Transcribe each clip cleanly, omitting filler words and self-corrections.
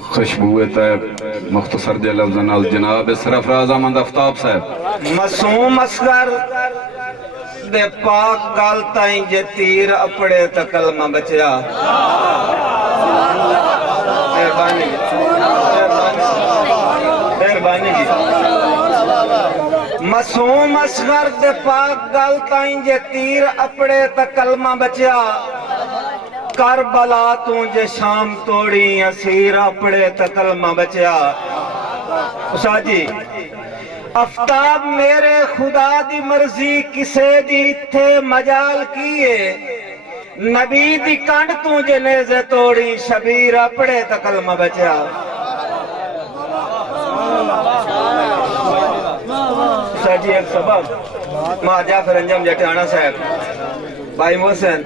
खुशबू lab मुख्तसर जे लफ्ज़ नाल जनाब सरफराज अहमद आफ्ताब साहब। मासूम असगर दे पाक गल ताई जे तीर अपड़े त कलमा बचया। मेहरबानी मेहरबानी जी। मासूम असगर दे पाक गल ताई जे तीर अपड़े त कलमा बचया। करबला तू जे शाम तोड़ी असीर अपड़े त कलमा बचया। उषा जी आफ्ताब मेरे खुदा दी मर्जी किसे दी इत्थे मजाल कीए। नबी दी कंड तू जे नेज़े तोड़ी शबीर अपड़े त कलमा बचया। उषा जी एक सबब मां जाफर अंजम जटाना साहब भाई मोहसिन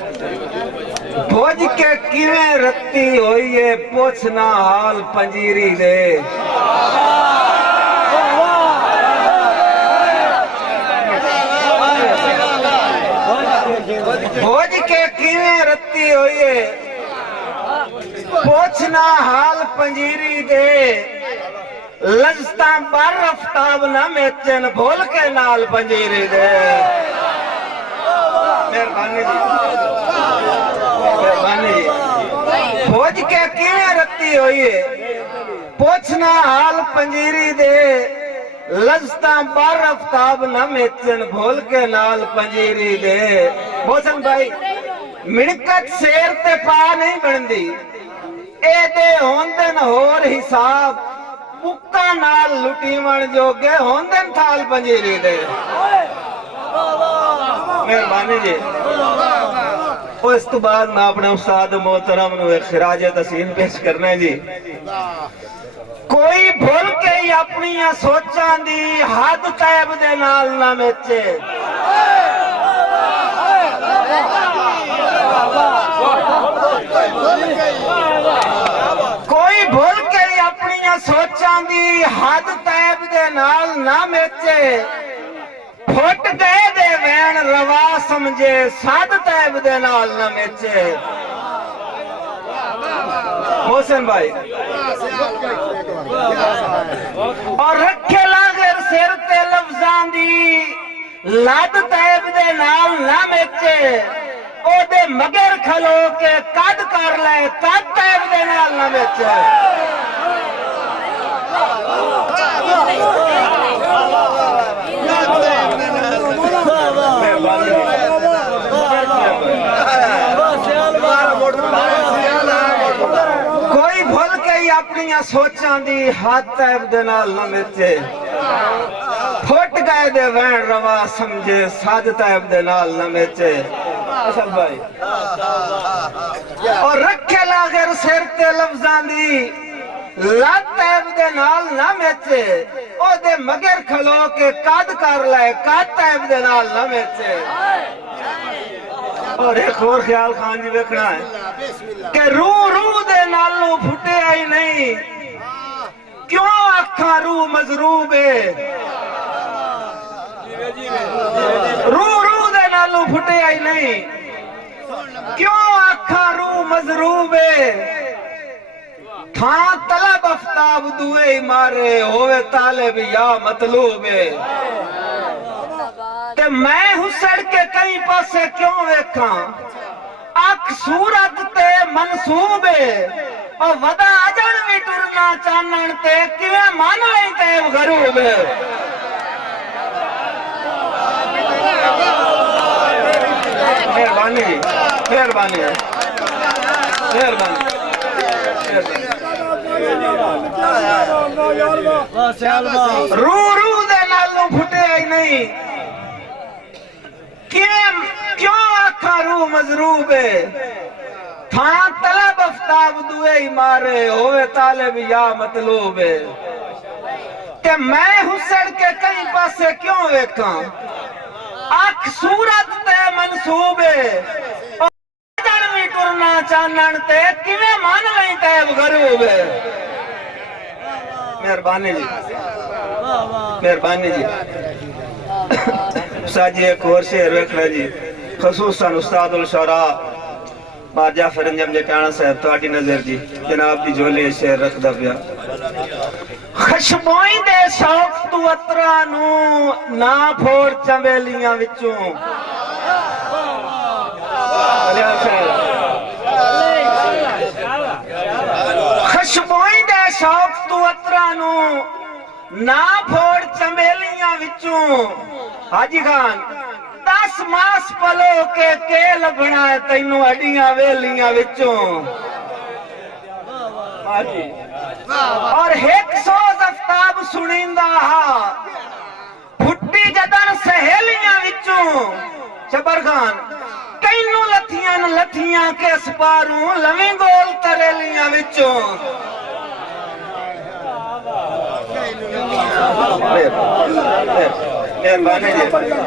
भोज के किवें रत्ती होइए पूछना हाल पंजीरी दे। भोज के किवें रत्ती होइए पूछना हाल पंजीरी दे। लजता बर आफ्ताब न मेचन भोल के नाल पंजीरी दे। मेहरबानी जी मेहरबानी जी। भोज के किवें रत्ती होइए पूछना हाल पंजीरी दे। लजता बर आफ्ताब न मेचन भोल के नाल पंजीरी दे। मोहसिन भाई मिणकत शेर ते पा नहीं बनदी। एदे होंदे न होर हिसाब मुक्का नाल लुटीवण जोगे होंदे न थाल पंजीरी दे। मेहरबानी जी। उस तो बाद मैं अपने उस्ताद मोहतरम नु एक खिराज तसीम पेश करना है जी। कोई भूल के ही अपनी सोचां दी हद तैब दे नाल ना मेचे। कोई भूल के ही अपनी सोचां दी हद तैब दे नाल ना मेचे। फुट गए दे वैन रवा समझे साध तैब दे नाल न मेचे। मोहसिन भाई और रखे लागेर सिर ते लफ्जां दी लद तैब दे नाल न मेचे। ओदे मगर खलो के कद कर ले कद तैब दे नाल न मेचे। कोई भूल के ही अपनी सोचां दी हाथ तैब दे नाल न मेचे। फुट गए दे वैन रवा समझे साध तैब दे नाल न मेचे। असल भाई और रखे लागेर सिर ते लफ्जां दी लत तैब दे नाल न मेचे। ओदे मगर खलो के कद कर ले कद तैब दे नाल न मेचे। और एक और ख्याल खान जी देखना है कि रू रू दे नालों फुटे आई नहीं। क्यों आखा रू मजरूब है। रू रू दे नालों फुटे आई नहीं। क्यों आखा रू मजरूब है। था तलब आफ्ताब दुए मारे होवे तालिब या मतलूब है। ते मैं हुसड़ के कई पासे क्यों वेखा। अख सूरत ते मनसूब है। और वदा अजन भी टुरना चानन ते किवें मान लई ते गरूब है। मेहरबानी मेहरबानी मेहरबानी। रू रू दे नालों फुटे आई नहीं। क्यों आखा रू मजरूब है। था तलब आफ्ताब दुए ही मारे होवे तालिब या मतलूब है। ते मैं हुसड़ के कई पासे क्यों वेखा। अख सूरत ते मनसूब है। भी टुरना चानन ते किवें मान लई तैब गरूब है। मेहरबानी जी मेहरबानी जी। साजी एक और शेर रखना जी खसूसन उस्तादुल शरा बाजा फिरंजम जटाना साहब ਤੁਹਾਡੀ नजर जी जनाब दी झोली शेर रखदा पिया खशबोई दे शौक तू अतरा नू ना फोड़ चमेलियां विचों खशबोई दे शौक तू अतरा नू ना फोड़ चमेलियां विचों हाजी खान 10 मास पलो के केल बना तैनू हड्डियां वेलियां विचों हाजी और एक सोज आफ्ताब सुनिंदा हा फुट्टी जदन सहेलियां विचों शबर खान तैनू लथियां के सपारू लवी गोल तरेलियां विचों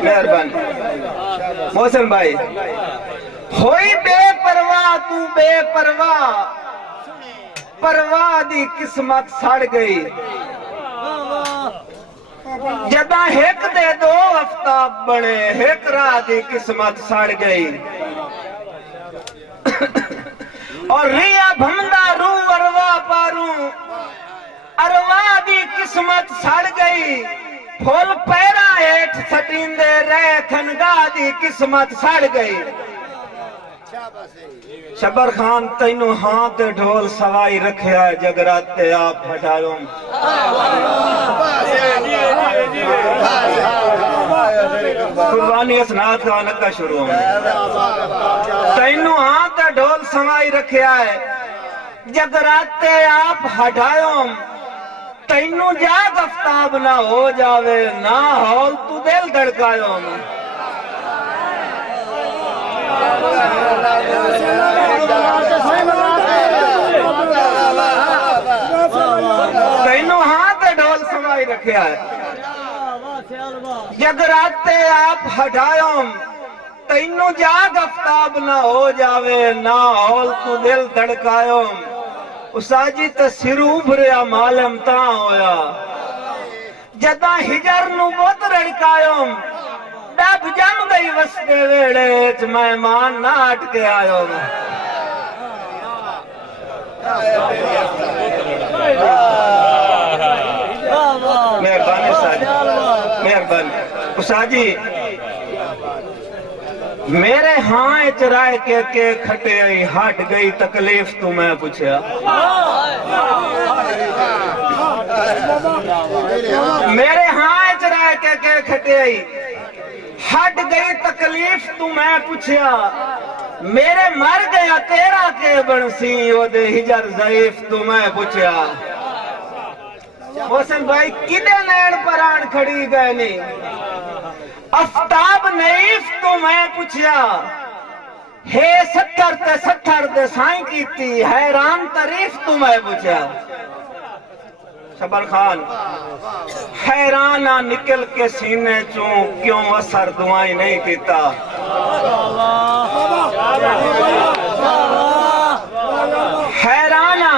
मेहरबानी मोहसिन भाई होई बेपरवाह तू बेपरवाह परवाह दी किस्मत सड़ गई जदा एक दे 2 आफ्ताब बने एक राह दी किस्मत सड़ गई और रिया भमदा रू अरवा पारू अरवा दी किस्मत सड़ गई फुल पैरा हेठ सटींदे रह खनगा दी किस्मत सड़ गई शबर खान तैनू हाथ ढोल सवाई रखया जगराते आप हटायो कुर्बानी असनाद का नक्का शुरू हो तैनू हाथ ढोल सवाई रखया है जगराते आप हटायो तैनू जाग आफ्ताब ना हो जावे ना हौल तू दिल धड़कायो तैनू हाथ ढोल सवाई रखया है जगराते आप हटायो तैनू जाग आफ्ताब ना हो जावे ना हौल तू दिल धड़कायो उसाजी ते सिर उभरिया मालम ता होया जदा हिजर नू बहुत रड़कायो डब जम गई वसदे वेड़े च मेहमान ना अटके आयो मेहरबानी मेहरबानी उसाजी मेरे हाँ चराए के खटे आई हट गई तकलीफ तू मैं पूछया मेरे हाँ चराए के खटे आई हट गई तकलीफ तू मैं पूछया मेरे मर गया तेरा के बनसी ओदे हिजर ज़ईफ तू मैं पूछया मोहसिन भाई किदे नैन परान खड़ी गए नी आफ्ताब नईफ तो मैं पूछया हे 70 ते 70 दे साई कीती हैरान तारीफ तू मैं पूछया शबर खान हैराना निकल के सीने चो क्यों असर दुआई नहीं कीता हैराना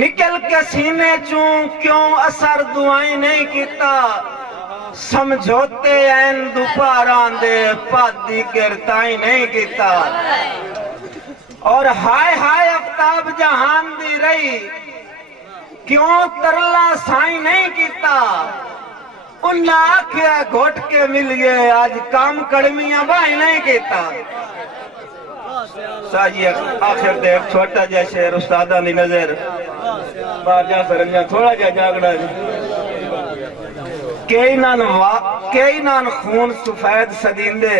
निकल के सीने चो क्यों असर दुआई नहीं कीता समझौते ऐन दोपहरा दे पादी गिरताई नहीं कीता और हाय हाय आफ्ताब जहान दी रही क्यों तरला साई नहीं कीता उन आख्या घोट के मिलिए आज काम कड़मियां बाई नहीं कीता साजी आखिर दे छोटा जा शेर उस्तादा दी नजर बाजा सरंजा थोड़ा जा जागड़ा कई नान खून सफेद सदींदे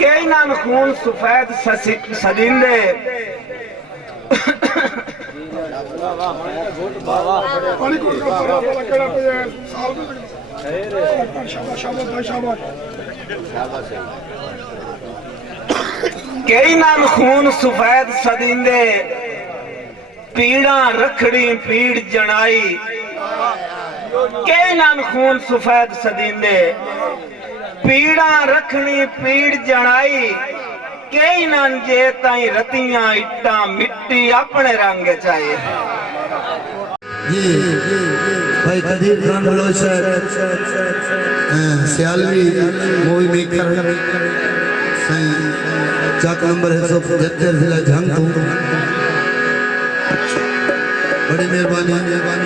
कई नान खून सफेद सदींदे कई नान खून सफेद सदींदे पीड़ा रखड़ी पीड़ जनाई कई नान खून सफेद सदींदे पीड़ा रखनी पीड़ जनाई कई नान जे ताई रतियां इट्टा मिट्टी अपने रंग चाहिए। ये भाई कदीर खान बलोच सियालवी मूवी मेकर सही चाक नंबर है 175 जिला झांगतू। बड़ी मेहरबानी।